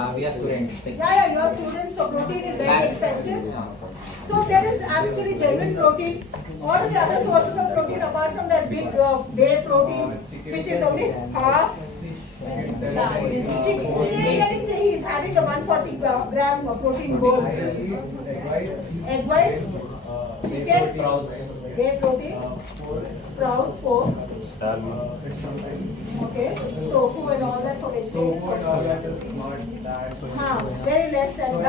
We are students. Yeah, you are students, so protein is very expensive. So there is actually genuine protein. What are the other sources of protein apart from that big whey protein, which is only half? Chicken. Let him say he is having the 140 gram protein goal. Egg whites, chicken, whey protein, sprout, pork. Okay, tofu and all that for vegetarians. Very less and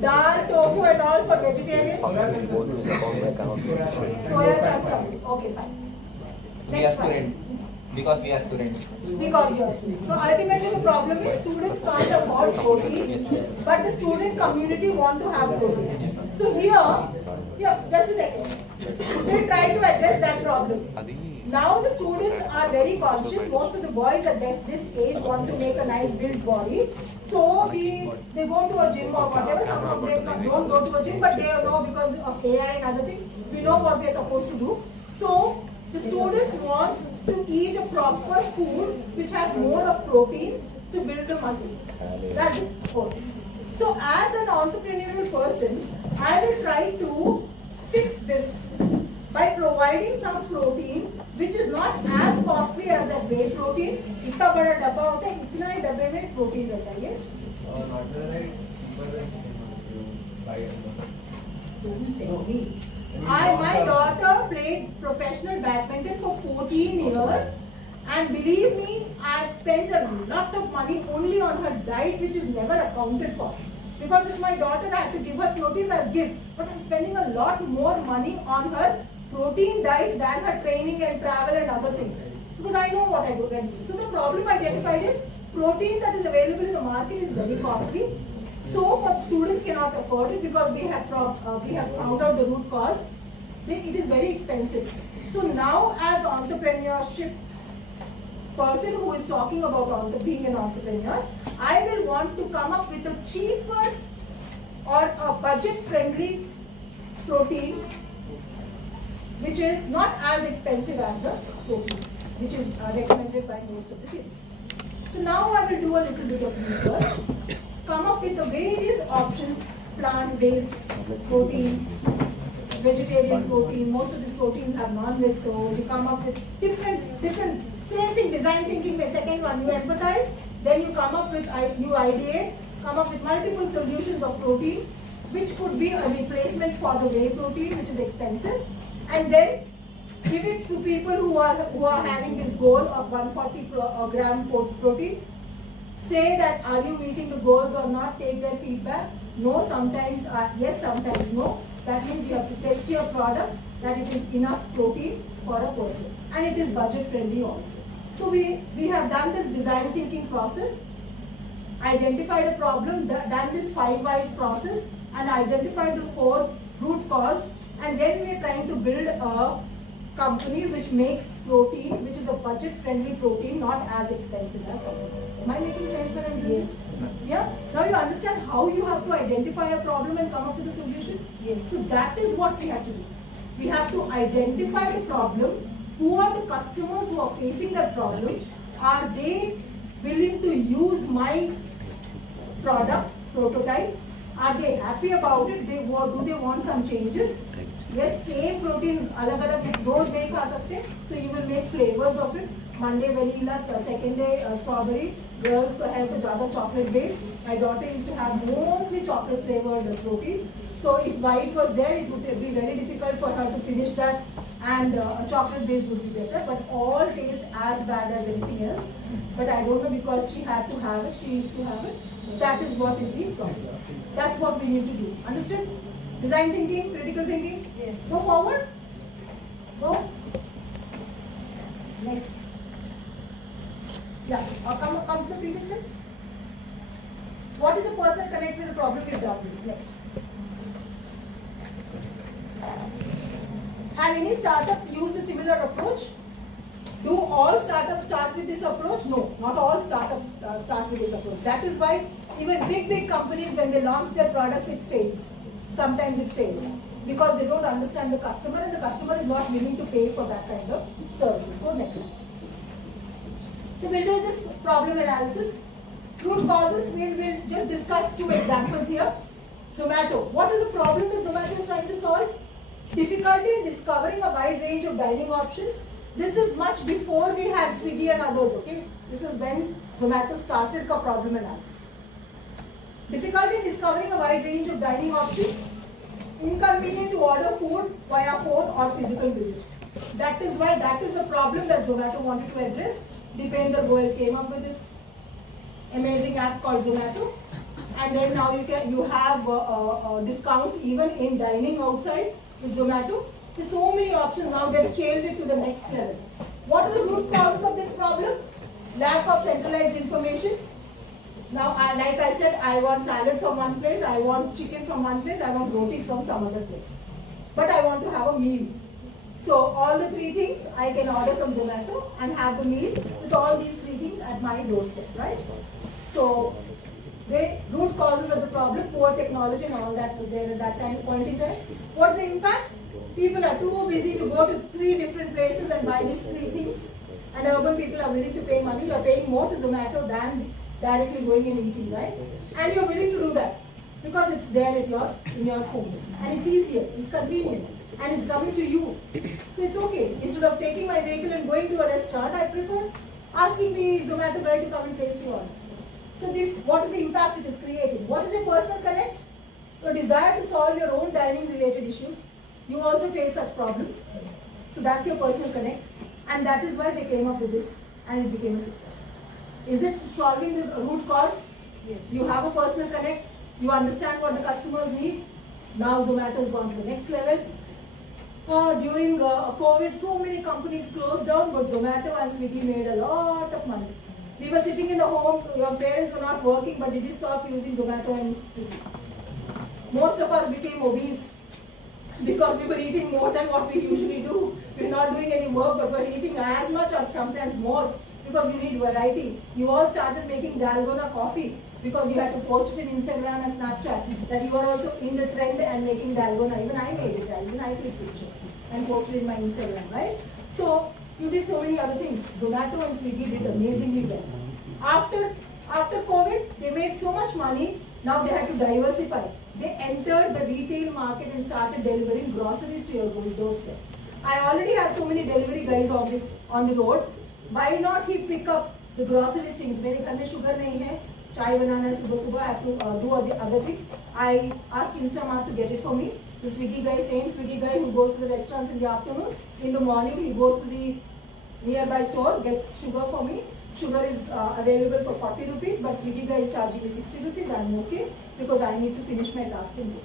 dal, tofu and all for vegetarians. Soya chunks. Okay, fine. We are students. Because we are students. Because you are students. So ultimately the problem is students can't afford protein, but the student community want to have protein. So here, just a second. They try to address that problem. Now the students are very conscious. Most of the boys at this age want to make a nice built body. So they go to a gym or whatever. Some of them don't go to a gym, but they know because of AI and other things. We know what we are supposed to do. So the students want to eat a proper food which has more of proteins to build the muscle. That's it. So as an entrepreneurial person, I will try to fix this by providing some protein which is not as costly as that whey protein. इतना बड़ा डब्बा होता है, इतना ही डब्बे में protein रहता है. Yes. Don't tell me. My daughter played professional badminton for 14 years, and believe me, I've spent a lot of money only on her diet, which is never accounted for. Because it's my daughter, I have to give her proteins, I'll give. But I'm spending a lot more money on her protein diet than her training and travel and other things. Because I know what I do. So the problem identified is protein that is available in the market is very costly. So for students cannot afford it because we have found out the root cause. It is very expensive. So now as entrepreneurship person who is talking about being an entrepreneur, I will want to come up with a cheaper or a budget-friendly protein which is not as expensive as the protein which is recommended by most of the kids. So now I will do a little bit of research, come up with the various options, plant-based protein, vegetarian protein. Most of these proteins have non-veg, so you come up with different, same thing, design thinking. The second one, you empathize, then you come up with, you ideate, come up with multiple solutions of protein, which could be a replacement for the whey protein, which is expensive, and then give it to people who are having this goal of 140 gram protein. Say that, are you meeting the goals or not? Take their feedback. No, sometimes yes, sometimes no. That means you have to test your product that it is enough protein for a person, and it is budget friendly also. So we have done this design thinking process, identified a problem, done this 5 whys process, and identified the core root cause, and then we are trying to build a company which makes protein, which is a budget-friendly protein, not as expensive as something else. Am I making sense when I'm doing this? Yeah? Now you understand how you have to identify a problem and come up with a solution? Yes. So that is what we have to do. We have to identify the problem. Who are the customers who are facing that problem? Are they willing to use my product, prototype? Are they happy about it? Do they want some changes? Yes, same protein, अलग-अलग रोज नहीं खा सकते. So you will make flavors of it. Monday vanilla, second day strawberry. Girls को है तो ज़्यादा chocolate based. My daughter used to have mostly chocolate flavored protein. So if white was there, it would be very difficult for her to finish that, and a chocolate base would be better. But all taste as bad as anything else. But I don't know, because she had to have it. She used to have it. That is what is the problem. That's what we need to do. Understood? Design thinking, critical thinking. Yes. Go forward. Go. Next. Yeah. Come to the previous slide. What is a personal connect with the problem we've done this? Next. Have any startups used a similar approach? Do all startups start with this approach? No, not all startups start with this approach. That is why even big companies, when they launch their products, it fails. Sometimes it fails because they don't understand the customer, and the customer is not willing to pay for that kind of services. Go next. So we'll do this problem analysis. Root causes, we'll just discuss 2 examples here. Zomato. What is the problem that Zomato is trying to solve? Difficulty in discovering a wide range of dining options. This is much before we had Swiggy and others, okay? This was when Zomato started the problem analysis. Difficulty in discovering a wide range of dining options. Inconvenient to order food via phone or physical visit. That is why that is the problem that Zomato wanted to address. Dipender Goyal came up with this amazing app called Zomato. And then now you have discounts even in dining outside with Zomato. There's so many options now, they've scaled it to the next level. What are the root causes of this problem? Lack of centralized information. Now, like I said, I want salad from one place, I want chicken from one place, I want rotis from some other place. But I want to have a meal. So all the 3 things I can order from Zomato and have the meal with all these 3 things at my doorstep, right? So the root causes of the problem, poor technology and all that was there at that point in time. What's the impact? People are too busy to go to 3 different places and buy these 3 things. And urban people are willing to pay money. You're paying more to Zomato than directly going and eating, right? And you're willing to do that because it's there at in your phone. And it's easier, it's convenient, and it's coming to you. So it's okay. Instead of taking my vehicle and going to a restaurant, I prefer asking the Zomato guy to come and place the order. So what is the impact it is creating? What is a personal connect? Your desire to solve your own dining related issues. You also face such problems. So that's your personal connect. And that is why they came up with this and it became a success. Is it solving the root cause? Yes. You have a personal connect. You understand what the customers need. Now Zomato has gone to the next level. During COVID, so many companies closed down, but Zomato and Swiggy made a lot of money. We were sitting in the home, your parents were not working, but did you stop using Zomato and Swiggy? Most of us became obese because we were eating more than what we usually do. We're not doing any work, but we're eating as much or sometimes more because you need variety. You all started making Dalgona coffee because you had to post it in Instagram and Snapchat that you are also in the trend and making Dalgona. Even I made it, even I clicked picture and posted in my Instagram, right? So you did so many other things. Zomato and Swiggy did amazingly well. After COVID, they made so much money, now they had to diversify. They entered the retail market and started delivering groceries to your doorstep. I already have so many delivery guys on the road. Why not he pick up the grocery things? मेरे घर में sugar नहीं है, चाय बनाना है सुबह I have to do other things. I ask Instamart to get it for me. The Swiggy guy, same Swiggy guy who goes to the restaurants in the afternoon. In the morning, he goes to the nearby store, gets sugar for me. Sugar is available for 40 rupees, but Swiggy guy is charging me 60 rupees. I'm okay because I need to finish my task in day.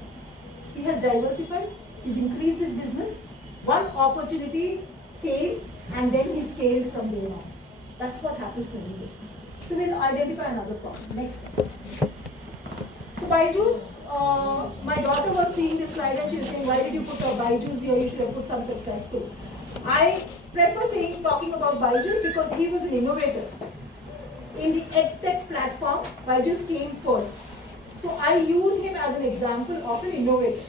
He has diversified, he's increased his business. One opportunity came and then he scaled from there on. That's what happens to any business. So we'll identify another problem. Next one. So Byju's, my daughter was seeing this slide and she was saying, why did you put a Byju's here? You should have put some successful. I prefer talking about Byju's because he was an innovator. In the EdTech platform, Byju's came first. So I use him as an example of an innovator.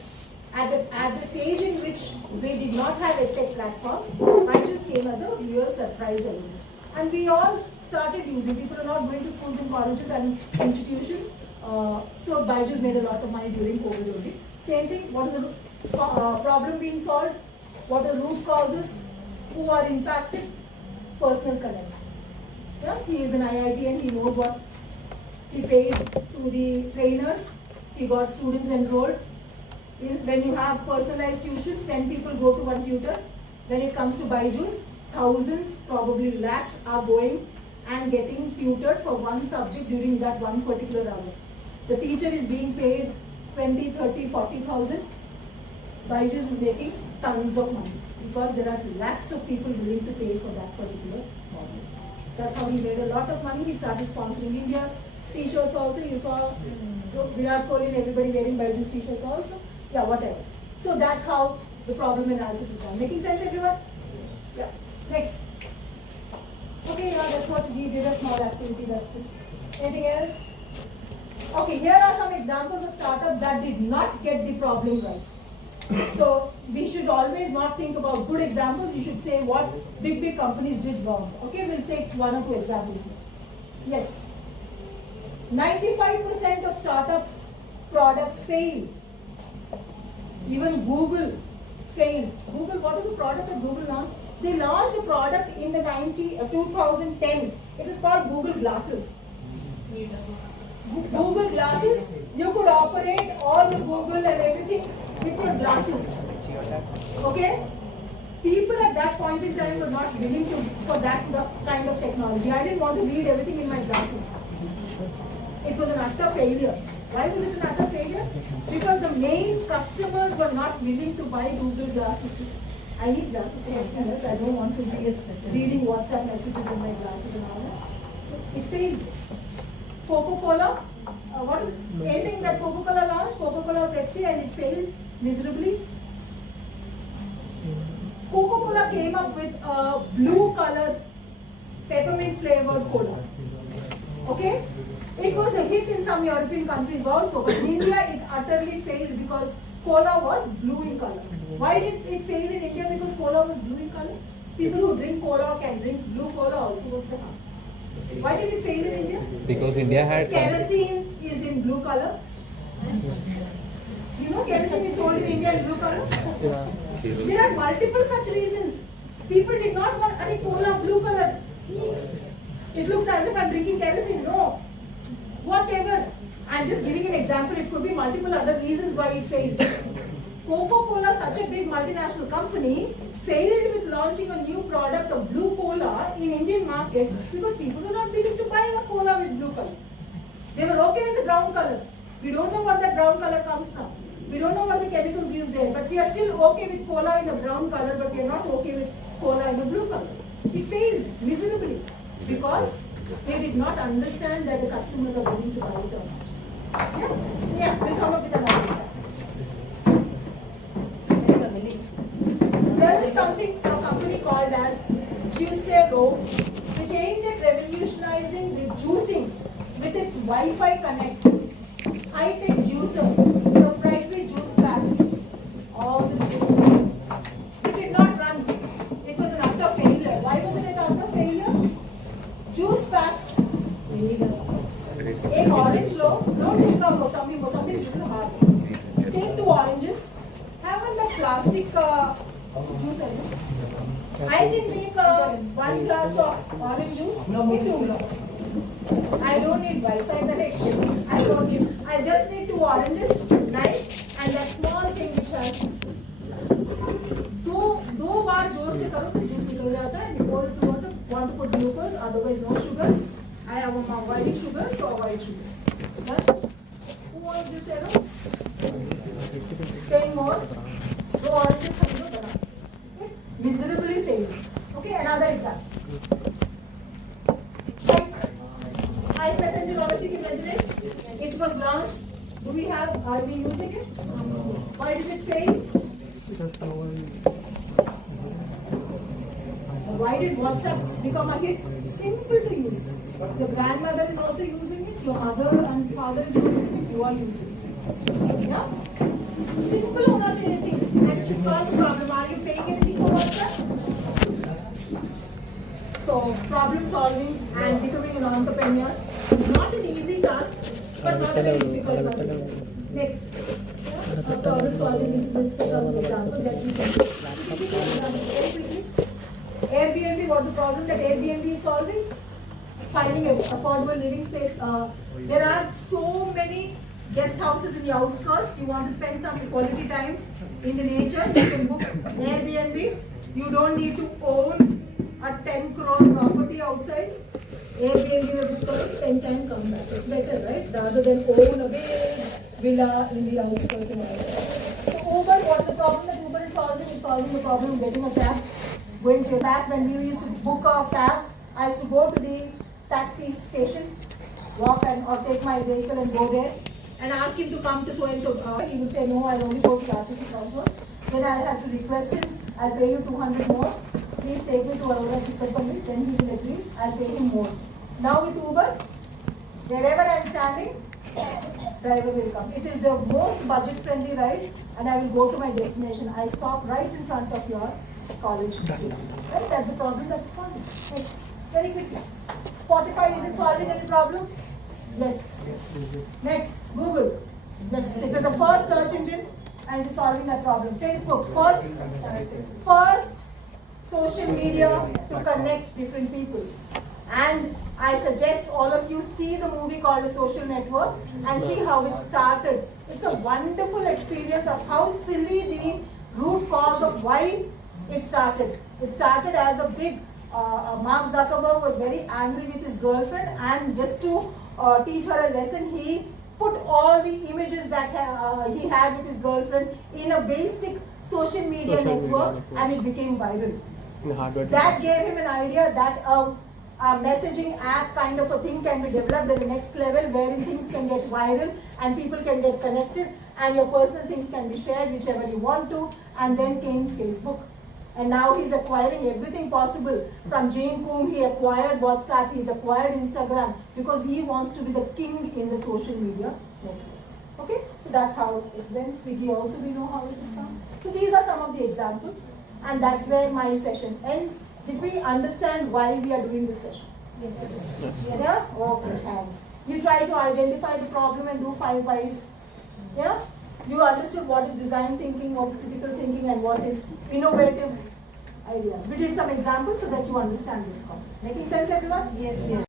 At the stage in which they did not have EdTech platforms, Byju's came as a real surprise element. And we all started using. People are not going to schools and colleges and institutions. So Byju's made a lot of money during COVID only. Same thing, what is the problem being solved? What are root causes? Who are impacted? Personal connect. Yeah? He is an IIT and he knows what he paid to the trainers. He got students enrolled. When you have personalized tuitions, 10 people go to one tutor. When it comes to Byju's, thousands, probably lakhs are going and getting tutored for one subject during that one particular hour. The teacher is being paid 20, 30, 40,000. Byju's is making tons of money because there are lakhs of people willing to pay for that particular model. That's how he made a lot of money. He started sponsoring India. T-shirts also, you saw Virat Kohli and everybody wearing Byju's T-shirts also. Yeah, whatever. So that's how the problem analysis is done. Making sense, everyone? Yeah. Next. Okay, yeah, that's what we did, a small activity, that's it. Anything else? Okay, here are some examples of startups that did not get the problem right. So we should always not think about good examples. You should say what big companies did wrong. Okay, we'll take one or two examples here. Yes. 95% of startups products fail. Even Google failed. Google, what is the product of Google now? They launched a product in the 2010. It was called Google Glasses. Google Glasses, you could operate all the Google and everything with your glasses. Okay? People at that point in time were not willing to for that kind of technology. I didn't want to read everything in my glasses. It was an utter failure. Why was it an utter failure? Because the main customers were not willing to buy Google Glasses. I need glasses to my minutes. I don't want to be reading WhatsApp messages in my glasses and all that. So it failed. Coca-Cola, what is anything that Coca-Cola launched, Coca-Cola or Pepsi, and it failed miserably. Coca-Cola came up with a blue color peppermint flavored cola. Okay? It was a hit in some European countries also, but in India it utterly failed because cola was blue in color. Why did it fail in India? Because cola was blue in color. People who drink cola can drink blue cola also. What's that? Why did it fail in India? Because India had kerosene is in blue color. You know kerosene is sold in India in blue color? There are multiple such reasons. People did not want cola blue color. It looks as if I'm drinking kerosene. No. Whatever. I'm just giving an example. It could be multiple other reasons why it failed. Coca-Cola, such a big multinational company, failed with launching a new product of blue cola in Indian market because people were not willing to buy a cola with blue color. They were okay with the brown color. We don't know what that brown color comes from. We don't know what the chemicals used there. But we are still okay with cola in a brown color, but we are not okay with cola in a blue color. It failed miserably because they did not understand that the customers are willing to buy it or not. Yeah? So yeah, we'll come up with another example. There is something a company called as Juicero, which aimed at revolutionizing the juicing with its Wi-Fi connect, high-tech juicer, proprietary juice packs. All this. It did not run. It was an utter failure. Why was it an utter failure? Juice packs. Take orange low. Don't take a Mosambbi. Mosambbi is a little hard. Take 2 oranges. Have in the plastic juice. I can make 1 glass of orange juice in 2 glasses. I don't need Wi-Fi connection. I just need 2 oranges, knife, and that small thing which has दो बार जोर से करो तो juice निकल जाता है. You want to put glucose, otherwise no sugars. I am avoiding sugars, so avoid sugars. But who wants this arrow? Paying more. 2 oranges खरीदो बना. Miserably failed. Okay, another example. Like iMessenger, all of you can imagine it. It was launched. Are we using it? Why did it fail? Why did WhatsApp become a hit? Simple to use. Your grandmother is also using it. Your mother and father is using it. You are using it. Yeah? Simple होना चाहिए thing. And it should solve the problem. Are you paying anything for WhatsApp? So, problem solving and becoming an entrepreneur is not an easy task, but not a very difficult one. Next, problem solving is some examples that we can do. Very quickly. Airbnb, what's the problem that Airbnb is solving? Finding an affordable living space. There are so many guest houses in the outskirts. You want to spend some quality time in the nature, you can book Airbnb. You don't need to own a 10 crore property outside. Airbnb will book karo, spend time, come back. It's better, right? Rather than own a big villa in the outskirts and all that. So Uber, what is the problem that Uber is solving? It's solving the problem of getting a cab. Going to back when we used to book a cab, I used to go to the taxi station, walk or take my vehicle and go there and ask him to come to so and so. He would say, no, I'll only go to RTC Crossroad. Then I'll have to request him, I'll pay you 200 more. Please take me to Aurora Chikapalli. Then he will agree, I'll pay him more. Now with Uber, wherever I'm standing, driver will come. It is the most budget friendly ride and I will go to my destination. I stop right in front of your college. Right? That's the problem that is solving. Next, very quickly. Spotify, is it solving any problem? Yes. Next, Google. Yes, it was the first search engine and it is solving that problem. Facebook, first social media to connect different people. And I suggest all of you see the movie called A Social Network and see how it started. It's a wonderful experience of how silly the root cause of why it started. It started as a big, Mark Zuckerberg was very angry with his girlfriend, and just to teach her a lesson, he put all the images that he had with his girlfriend in a basic social media network, and it became viral. That gave him an idea that a messaging app kind of a thing can be developed at the next level, wherein things can get viral and people can get connected and your personal things can be shared whichever you want to. And then came Facebook. And now he's acquiring everything possible. From Jane Coom, he acquired WhatsApp, he's acquired Instagram, because he wants to be the king in the social media network. Okay, so that's how it went. Swiggy also, we know how it is done. So these are some of the examples, and that's where my session ends. Did we understand why we are doing this session? Yes. Yeah? Okay, thanks. You try to identify the problem and do 5 whys. Yeah? You understood what is design thinking, what is critical thinking, and what is innovative ideas. We did some examples so that you understand this concept. Making sense, everyone? Yes.